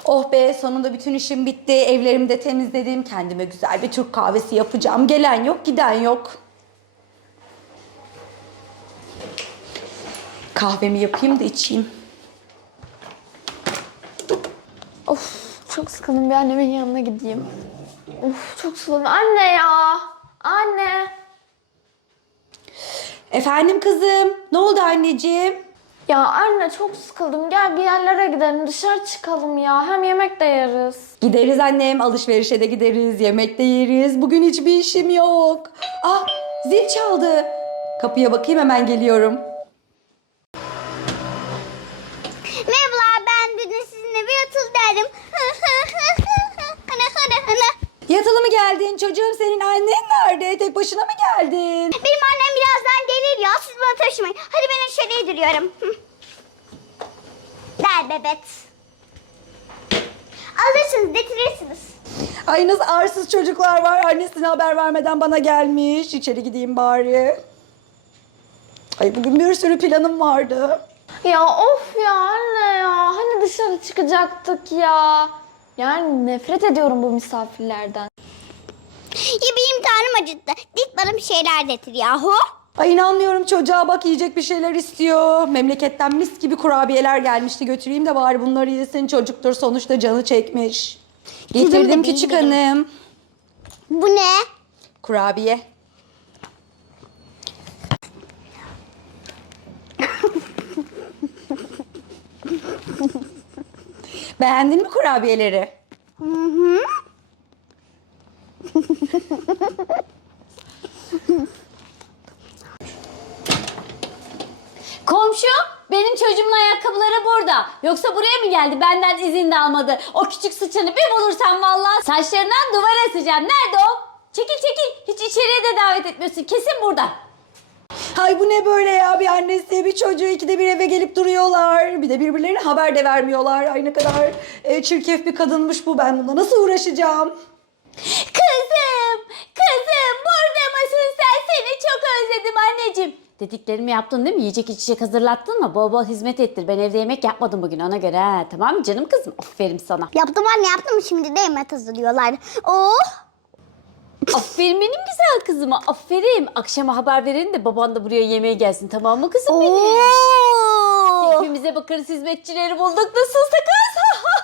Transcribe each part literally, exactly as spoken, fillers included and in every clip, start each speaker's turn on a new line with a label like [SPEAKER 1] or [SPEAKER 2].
[SPEAKER 1] Oh be, sonunda bütün işim bitti. Evlerimi de temizledim. Kendime güzel bir Türk kahvesi yapacağım. Gelen yok, giden yok. Kahvemi yapayım da içeyim.
[SPEAKER 2] Of çok sıkıldım, bir annemin yanına gideyim. Of çok sıkıldım. Anne ya. Anne.
[SPEAKER 1] Efendim kızım, ne oldu anneciğim?
[SPEAKER 2] Ya anne çok sıkıldım. Gel bir yerlere gidelim, dışarı çıkalım ya. Hem yemek de yeriz.
[SPEAKER 1] Gideriz annem, alışverişe de gideriz, yemek de yeriz. Bugün hiçbir işim yok. Ah, zil çaldı. Kapıya bakayım, hemen geliyorum.
[SPEAKER 3] Merhabalar, ben bugün sizinle bir yatılı derdim.
[SPEAKER 1] Yatılı mı geldin çocuğum, senin annen nerede? Tek başına mı geldin?
[SPEAKER 3] Benim annem birazdan gelir ya, siz bana taşımayın. Hadi ben içeri indiriyorum. Der bebet. Alırsınız, getirirsiniz.
[SPEAKER 1] Ay nasıl arsız çocuklar var, annesine haber vermeden bana gelmiş. İçeri gideyim bari. Ay bugün bir sürü planım vardı.
[SPEAKER 2] Ya of ya anne ya. Hani dışarı çıkacaktık ya. Yani nefret ediyorum bu misafirlerden.
[SPEAKER 3] Ya benim karnım acıktı. Git bana bir şeyler getir yahu.
[SPEAKER 1] Ay inanmıyorum çocuğa, bak yiyecek bir şeyler istiyor. Memleketten mis gibi kurabiyeler gelmişti, götüreyim de bari bunları yesin, çocuktur sonuçta, canı çekmiş.
[SPEAKER 3] Kızım da
[SPEAKER 1] Getirdim küçük
[SPEAKER 3] benim.
[SPEAKER 1] hanım.
[SPEAKER 3] Bu ne?
[SPEAKER 1] Kurabiye. Beğendin mi kurabiyeleri?
[SPEAKER 3] Hı hı.
[SPEAKER 4] Komşu, benim çocuğumun ayakkabıları burada. Yoksa buraya mı geldi? Benden izin de almadı. O küçük sıçanı bir bulursam vallahi saçlarından duvar asacağım. Nerede o? Çekil çekil. Hiç içeriye de davet etmiyorsun. Kesin burada.
[SPEAKER 1] Ay bu ne böyle ya, bir annesi bir çocuğu ikide bir eve gelip duruyorlar. Bir de birbirlerine haber de vermiyorlar. Ay ne kadar e, çirkef bir kadınmış bu, ben bununla nasıl uğraşacağım?
[SPEAKER 4] Kızım, kızım burada mısın sen? Seni çok özledim anneciğim. Dediklerimi yaptın değil mi? Yiyecek içecek hazırlattın mı? Bol bol hizmet ettir. Ben evde yemek yapmadım bugün ona göre. Ha. Tamam mı canım kızım? Aferin sana.
[SPEAKER 3] Yaptım anne, yaptım. Şimdi de yemek hazırlıyorlar. Oh!
[SPEAKER 4] Aferin benim güzel kızıma. Aferin. Akşama haber verelim de baban da buraya yemeğe gelsin. Tamam mı kızım benim?
[SPEAKER 3] Oo!
[SPEAKER 4] Hepimize bakarız, hizmetçileri bulduk. Nasılsa kız?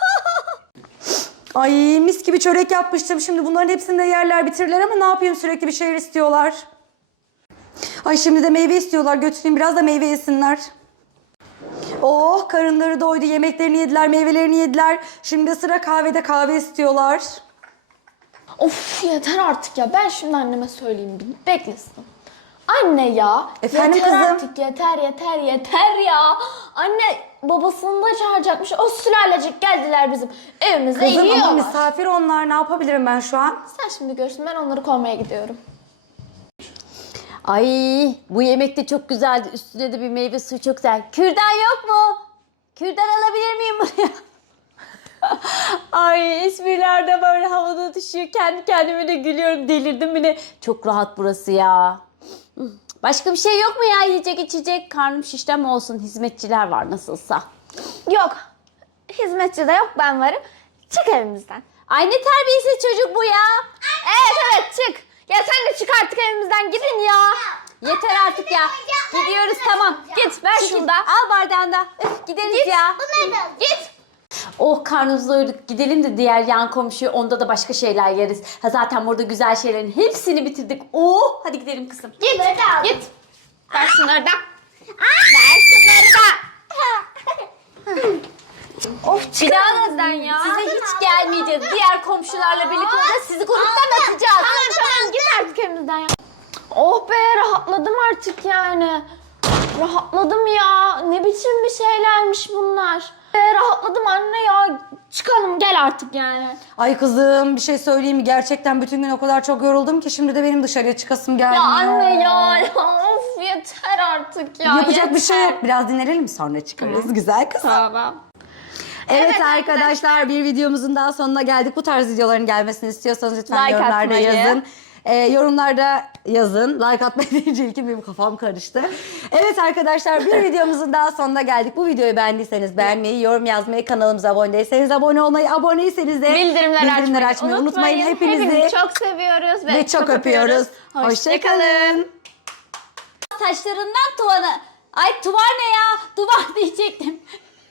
[SPEAKER 1] Ay mis gibi çörek yapmıştım. Şimdi bunların hepsini de yerler, bitirirler ama ne yapayım, sürekli bir şeyler istiyorlar. Ay şimdi de meyve istiyorlar. Götüreyim biraz da meyve yesinler. Oh, karınları doydu. Yemeklerini yediler, meyvelerini yediler. Şimdi sıra kahvede, kahve istiyorlar.
[SPEAKER 2] Of yeter artık ya. Ben şimdi anneme söyleyeyim, bir beklesin. Anne ya.
[SPEAKER 1] Efendim
[SPEAKER 2] yeter
[SPEAKER 1] kızım?
[SPEAKER 2] artık, yeter yeter yeter ya. Anne babasını da çağıracakmış. O sülalecik geldiler bizim evimize,
[SPEAKER 1] Kızım
[SPEAKER 2] yiyorlar.
[SPEAKER 1] ama misafir onlar. Ne yapabilirim ben şu an?
[SPEAKER 2] Sen şimdi görürsün, ben onları kovmaya gidiyorum.
[SPEAKER 4] Ay bu yemek de çok güzeldi. Üstüne de bir meyve suyu çok güzel. Kürdan yok mu? Kürdan alabilir miyim buraya? Ay espriler de böyle havada düşüyor. Kendi kendime de gülüyorum. Delirdim bile. Çok rahat burası ya. Başka bir şey yok mu ya? Yiyecek içecek. Karnım şişten mi olsun? Hizmetçiler var nasılsa.
[SPEAKER 2] Yok. Hizmetçi de yok, ben varım. Çık evimizden.
[SPEAKER 4] Ay ne terbiyesiz çocuk bu ya.
[SPEAKER 2] Evet evet çık. Ya sen de çık artık evimizden, gidin ya.
[SPEAKER 4] Yeter artık ya. Gidiyoruz tamam.
[SPEAKER 2] Git ver
[SPEAKER 4] Çekil.
[SPEAKER 2] şunu da.
[SPEAKER 4] Al bardağını da. Üf, gideriz
[SPEAKER 2] Git.
[SPEAKER 4] ya.
[SPEAKER 3] Bunları da
[SPEAKER 2] Git.
[SPEAKER 4] Oh karnımızı doyurduk. Gidelim de diğer yan komşuya, onda da başka şeyler yeriz. Ha zaten burada güzel şeylerin hepsini bitirdik. Oh hadi gidelim kızım.
[SPEAKER 2] Git.
[SPEAKER 3] Bunları da al.
[SPEAKER 2] Git. Ver şunları da.
[SPEAKER 3] Ver şunları da.
[SPEAKER 2] Of
[SPEAKER 4] Bir daha neden ya? Size hiç gelmeyeceğiz. Diğer komşularla birlikte olacağız. Sizi gruptan atacağız.
[SPEAKER 2] Tamam tamam git artık evimizden ya. Oh be, rahatladım artık yani. Rahatladım ya. Ne biçim bir şeylermiş bunlar. Be, rahatladım anne ya. Çıkalım gel artık yani.
[SPEAKER 1] Ay kızım bir şey söyleyeyim mi? Gerçekten bütün gün o kadar çok yoruldum ki şimdi de benim dışarıya çıkasım gelmiyor.
[SPEAKER 2] Ya anne ya, ya of yeter artık ya.
[SPEAKER 1] Yapacak
[SPEAKER 2] yeter.
[SPEAKER 1] bir şey yok. Biraz dinlenelim sonra çıkarız. Güzel kızım.
[SPEAKER 2] Tamam.
[SPEAKER 1] Evet,
[SPEAKER 2] Evet
[SPEAKER 1] arkadaşlar bir videomuzun daha sonuna geldik. Bu tarz videoların gelmesini istiyorsanız lütfen
[SPEAKER 2] Like
[SPEAKER 1] yorumlarda
[SPEAKER 2] atmayı.
[SPEAKER 1] yazın. Ee, yorumlarda yazın. Like atmayı deyince ilkin benim kafam karıştı. Evet arkadaşlar bir videomuzun daha sonuna geldik. Bu videoyu beğendiyseniz beğenmeyi, yorum yazmayı, kanalımıza abone değilseniz abone olmayı, aboneyseniz de
[SPEAKER 2] Bildirimleri,
[SPEAKER 1] açmayı unutmayın. Hepinizi
[SPEAKER 2] Hepinizi çok seviyoruz ve,
[SPEAKER 1] ve çok öpüyoruz. Hoşçakalın.
[SPEAKER 4] Saçlarından tuvanı. Ay tuvar ne ya? Duvar diyecektim.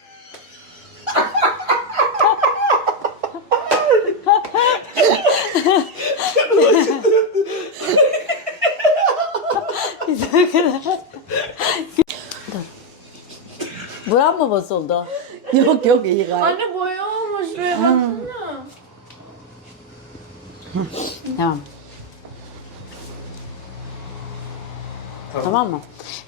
[SPEAKER 4] Buram mı bozuldu?
[SPEAKER 1] Yok yok iyi gayet.
[SPEAKER 2] Anne boya olmuş şuraya baksana.
[SPEAKER 4] Tamam. Tamam mı?